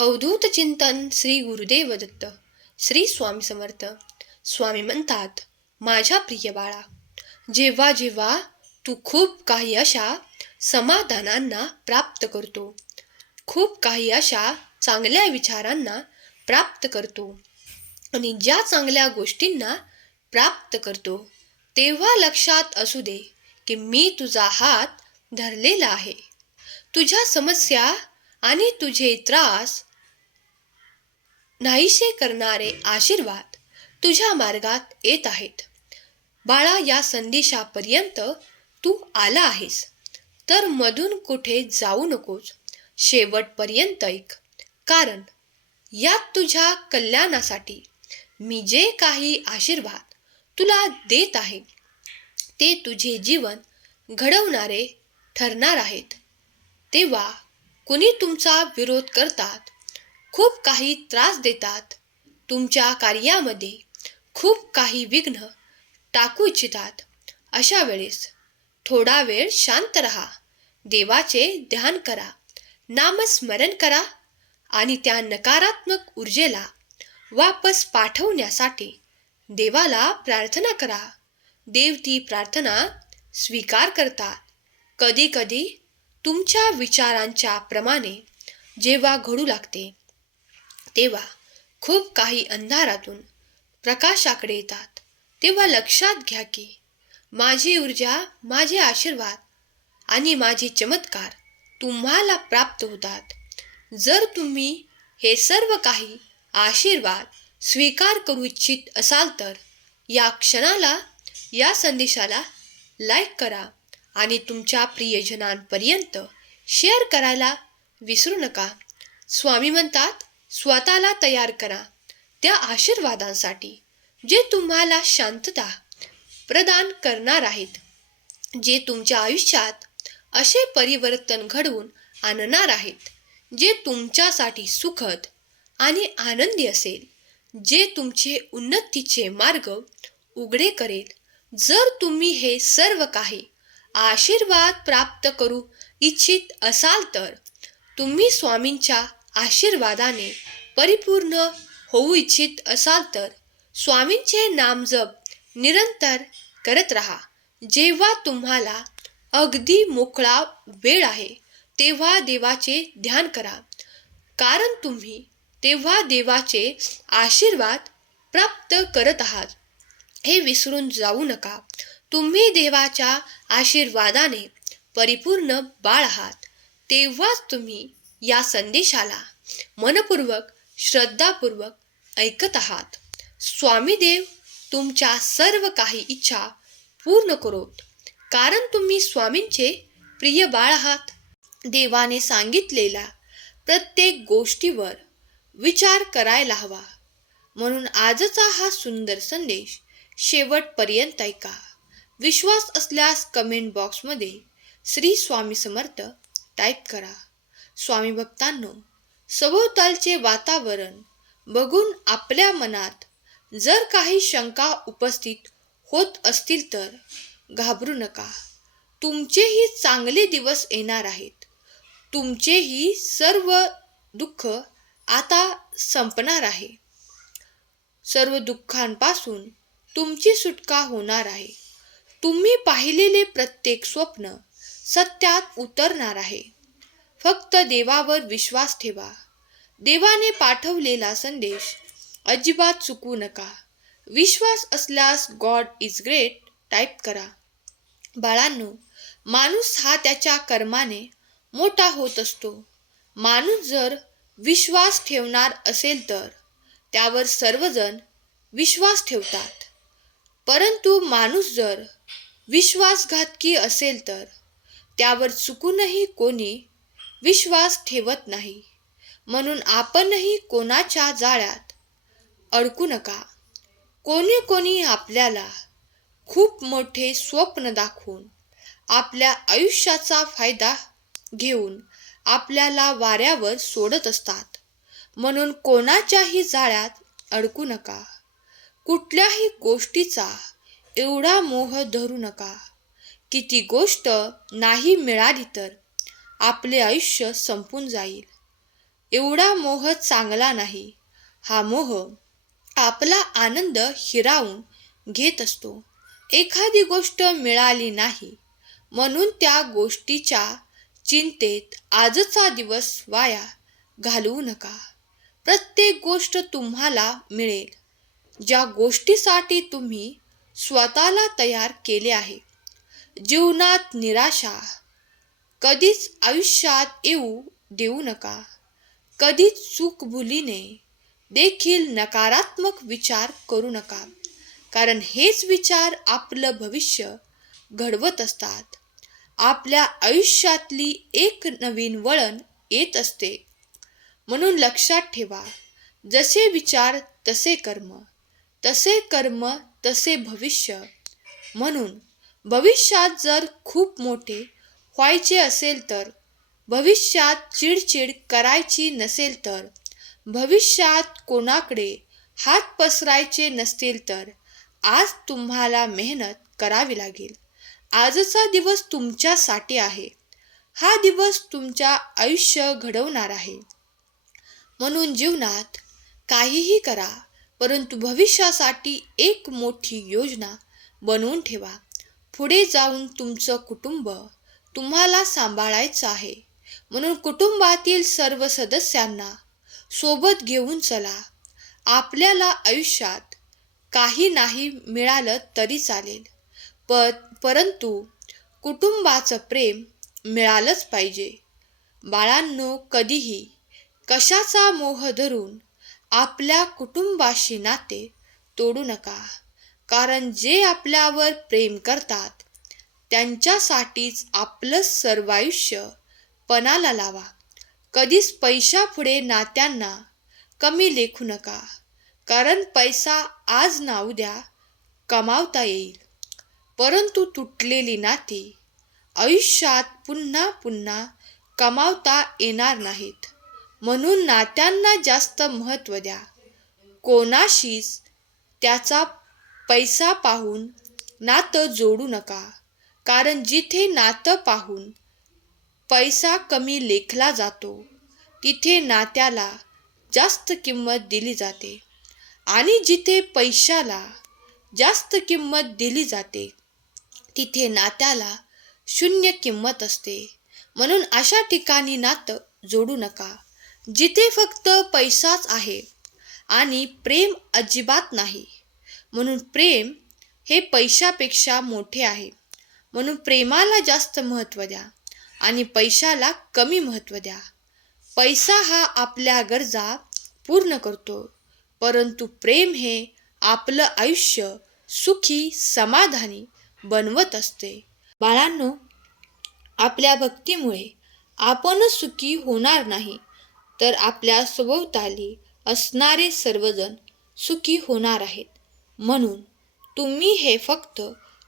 अवधूत चिंतन श्री गुरुदेव दत्त. श्री स्वामी समर्थ. स्वामी म्हणतात, माझ्या प्रिय बाळा, जेव्हा जेव्हा तू खूप काही अशा समाधानांना प्राप्त करतो, खूप काही अशा चांगल्या विचारांना प्राप्त करतो आणि ज्या चांगल्या गोष्टींना प्राप्त करतो, तेव्हा लक्षात असू दे की मी तुझा हात धरलेला आहे. तुझ्या समस्या आणि तुझे त्रास नाहीसे करणारे आशीर्वाद तुझ्या मार्गात येत आहेत. बाळा, या संदेशापर्यंत तू आला आहेस तर मधून कुठे जाऊ नकोस, शेवटपर्यंत ऐक. कारण यात तुझ्या कल्याणासाठी मी जे काही आशीर्वाद तुला देत आहे ते तुझे जीवन घडवणारे ठरणार आहेत. तेव्हा कुणी तुमचा विरोध करतात, खूप काही त्रास देतात, तुमच्या कार्यामध्ये खूप काही विघ्न टाकू इच्छितात, अशा वेळेस थोडा वेळ शांत रहा, देवाचे ध्यान करा, नामस्मरण करा आणि त्या नकारात्मक ऊर्जेला वापस पाठवण्यासाठी देवाला प्रार्थना करा. देव ती प्रार्थना स्वीकार करतात. कधी कधी तुमच्या विचारांच्या प्रमाणे जेव्हा घडू लागते, तेव्हा खूप काही अंधारातून प्रकाशाकडे येतात. तेव्हा लक्षात घ्या की माझी ऊर्जा, माझे आशीर्वाद आणि माझे चमत्कार तुम्हाला प्राप्त होतात. जर तुम्ही हे सर्व काही आशीर्वाद स्वीकार करू इच्छित असाल तर या क्षणाला, या संदेशाला लाईक करा आणि तुमच्या प्रियजनांपर्यंत शेअर करायला विसरू नका. स्वामी म्हणतात, स्वतःला तयार करा त्या आशीर्वादांसाठी जे तुम्हाला शांतता प्रदान करणार आहेत, जे तुमच्या आयुष्यात असे परिवर्तन घडवून आणणार आहेत जे तुमच्यासाठी सुखद आणि आनंदी असेल, जे तुमचे उन्नतीचे मार्ग उघडे करेल. जर तुम्ही हे सर्व काही आशीर्वाद प्राप्त करू इच्छित असाल तर तुम्ही स्वामींच्या आशीर्वादाने परिपूर्ण होऊ इच्छित असाल तर स्वामींचे नामजप निरंतर करत राहा. जेव्हा तुम्हाला अगदी मोकळा वेळ आहे तेव्हा देवाचे ध्यान करा, कारण तुम्ही तेव्हा देवाचे आशीर्वाद प्राप्त करत आहात हे विसरून जाऊ नका. तुम्ही देवाच्या आशीर्वादाने परिपूर्ण बाळ आहात. तेव्हाच तुम्ही या संदेशाला मनपूर्वक, श्रद्धापूर्वक ऐकत आहात. स्वामी देव तुमच्या सर्व काही इच्छा पूर्ण करोत, कारण तुम्ही स्वामींचे प्रिय बाळ आहात. देवाने सांगितलेल्या प्रत्येक गोष्टीवर विचार करायला हवा. म्हणून आजचा हा सुंदर संदेश शेवटपर्यंत ऐका. विश्वास असल्यास कमेंट बॉक्समध्ये श्री स्वामी समर्थ टाईप करा. स्वामी भक्तांनो, सभोवतालचे वातावरण बघून आपल्या मनात जर काही शंका उपस्थित होत असतील तर घाबरू नका. तुमचेही चांगले दिवस येणार आहेत. तुमचेही सर्व दुःख आता संपणार आहे. सर्व दुःखांपासून तुमची सुटका होणार आहे. तुम्ही पाहिलेले प्रत्येक स्वप्न सत्यात उतरणार आहे. फक्त देवावर विश्वास ठेवा. देवाने पाठवलेला संदेश अजिबात चुकवू नका. विश्वास असल्यास गॉड इज ग्रेट टाईप करा. बाळांनो, माणूस हा त्याच्या कर्माने मोठा होत असतो. माणूस जर विश्वास ठेवणार असेल तर त्यावर सर्वजण विश्वास ठेवतात, परंतु माणूस जर विश्वासघातकी असेल तर त्यावर चुकूनही कोणी विश्वास ठेवत नाही. म्हणून आपणही कोणाच्या जाळ्यात अडकू नका. कोणी आपल्याला खूप मोठे स्वप्न दाखवून आपल्या आयुष्याचा फायदा घेऊन आपल्याला वाऱ्यावर सोडत असतात. म्हणून कोणाच्याही जाळ्यात अडकू नका. कुठल्याही गोष्टीचा एवढा मोह धरू नका की ती गोष्ट नाही मिळाली तर आपले आयुष्य संपून जाईल. एवढा मोह चांगला नाही. हा मोह आपला आनंद हिरावून घेत असतो. एखादी गोष्ट मिळाली नाही म्हणून त्या गोष्टीच्या चिंतेत आजचा दिवस वाया घालवू नका. प्रत्येक गोष्ट तुम्हाला मिळेल ज्या गोष्टीसाठी तुम्ही स्वतःला तयार केले आहे. जीवनात निराशा कधीच आयुष्यात येऊ देऊ नका. कधीच चूकभुलीने देखील नकारात्मक विचार करू नका, कारण हेच विचार आपलं भविष्य घडवत असतात. आपल्या आयुष्यातली एक नवीन वळण येत असते. म्हणून लक्षात ठेवा, जसे विचार तसे कर्म, तसे कर्म तसे भविष्य. म्हणून भविष्यात जर खूप मोठे व्हायचे असेल तर, भविष्यात चिडचिड करायची नसेल तर, भविष्यात कोणाकडे हात पसरायचे नसतील तर, आज तुम्हाला मेहनत करावी लागेल. आजचा दिवस तुमच्यासाठी आहे. हा दिवस तुमच्या आयुष्य घडवणार आहे. म्हणून जीवनात काहीही करा, परंतु भविष्यासाठी एक मोठी योजना बनवून ठेवा. पुढे जाऊन तुमचं कुटुंब तुम्हाला सांभाळायचं आहे. म्हणून कुटुंबातील सर्व सदस्यांना सोबत घेऊन चला. आपल्याला आयुष्यात काही नाही मिळालं तरी चालेल, परंतु कुटुंबाचं प्रेम मिळालंच पाहिजे. बाळांनो, कधीही कशाचा मोह धरून आपल्या कुटुंबाशी नाते तोडू नका, कारण जे आपल्यावर प्रेम करतात त्यांच्यासाठीच आपलं सर्व आयुष्य पणाला लावा. कधीच पैशापुढे नात्यांना कमी लेखू नका, कारण पैसा आज ना उद्या कमावता येईल, परंतु तुटलेली नाती आयुष्यात पुन्हा पुन्हा कमावता येणार नाहीत. म्हणून नात्यांना जास्त महत्त्व द्या. कोणाशीच त्याचा पैसा पाहून नातं जोडू नका, कारण जिथे नातं पाहून पैसा कमी लेखला जातो तिथे नात्याला जास्त किंमत दिली जाते, आणि जिथे पैशाला जास्त किंमत दिली जाते तिथे नात्याला शून्य किंमत असते. म्हणून अशा ठिकाणी नातं जोडू नका जिथे फक्त पैसाच आहे आणि प्रेम अजिबात नाही. म्हणून प्रेम हे पैशापेक्षा मोठे आहे. म्हणून प्रेमाला जास्त महत्त्व द्या आणि पैशाला कमी महत्त्व द्या. पैसा हा आपल्या गरजा पूर्ण करतो, परंतु प्रेम हे आपलं आयुष्य सुखी समाधानी बनवत असते. बाळांनो, आपल्या भक्तीमुळे आपणच सुखी होणार नाही, तर आपल्या सभोवताली असणारे सर्वजण सुखी होणार आहेत. म्हणून तुम्ही हे फक्त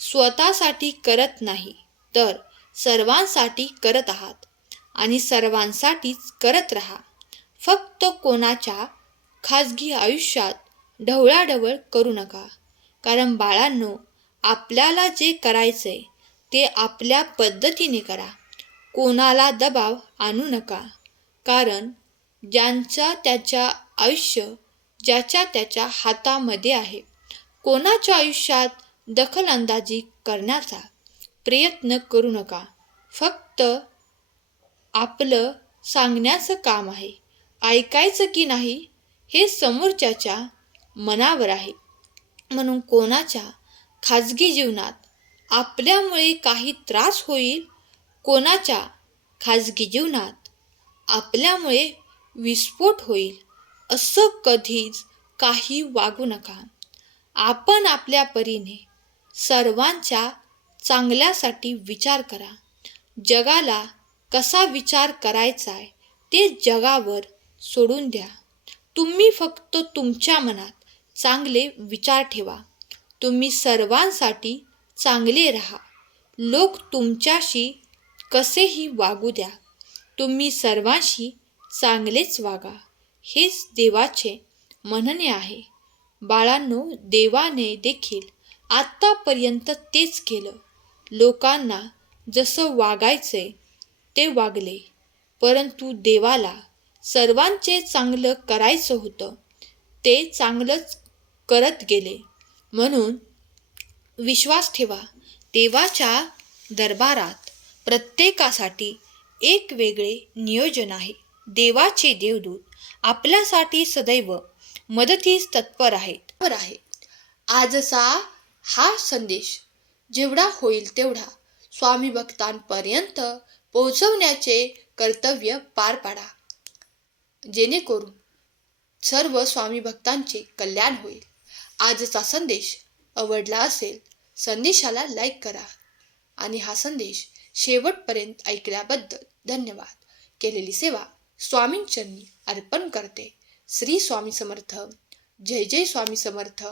स्वतःसाठी करत नाही, तर सर्वांसाठी करत आहात आणि सर्वांसाठीच करत राहा. फक्त कोणाच्या खाजगी आयुष्यात ढवळाढवळ करू नका, कारण बाळांनो, आपल्याला जे करायचंय ते आपल्या पद्धतीने करा. कोणाला दबाव आणू नका, कारण ज्यांचा त्याच्या आयुष्य ज्याच्या त्याच्या हातामध्ये आहे. कोणाच्या आयुष्यात दखलंदाजी करण्याचा प्रयत्न करू नका. फक्त आपलं सांगण्याचं काम आहे. ऐकायचं की नाही हे समोरच्याच्या मनावर आहे. म्हणून कोणाच्या खाजगी जीवनात आपल्यामुळे काही त्रास होईल, कोणाच्या खाजगी जीवनात आपल्यामुळे विस्फोट होईल, असं कधीच काही वागू नका. आपण आपल्या परीने सर्वांच्या चांगल्यासाठी विचार करा. जगाला कसा विचार करायचा आहे ते जगावर सोडून द्या. तुम्ही फक्त तुमच्या मनात चांगले विचार ठेवा. तुम्ही सर्वांसाठी चांगले राहा. लोक तुमच्याशी कसेही वागू द्या, तुम्ही सर्वांशी चांगलेच वागा. हेच देवाचे म्हणणे आहे. बाळांनो, देवाने देखील आत्तापर्यंत तेच केलं. लोकांना जसं वागायचंय ते वागले, परंतु देवाला सर्वांचे चांगलं करायचं होतं. ते चांगलंच करत गेले. म्हणून विश्वास ठेवा, देवाच्या दरबारात प्रत्येकासाठी एक वेगळे नियोजन आहे. देवाचे देवदूत आपल्यासाठी सदैव मदतीस तत्पर आहेत. आजचा हा संदेश जेवढा होईल तेवढा स्वामी भक्तांपर्यंत पोहोचवण्याचे कर्तव्य पार पाडा, जेणेकरून सर्व स्वामी भक्तांचे कल्याण होईल. आजचा संदेश आवडला असेल, संदेशाला लाईक करा आणि हा संदेश शेवटपर्यंत ऐकल्याबद्दल धन्यवाद. केलेली सेवा स्वामींचरणी अर्पण करते. श्री स्वामी समर्थ. जय जय स्वामी समर्थ.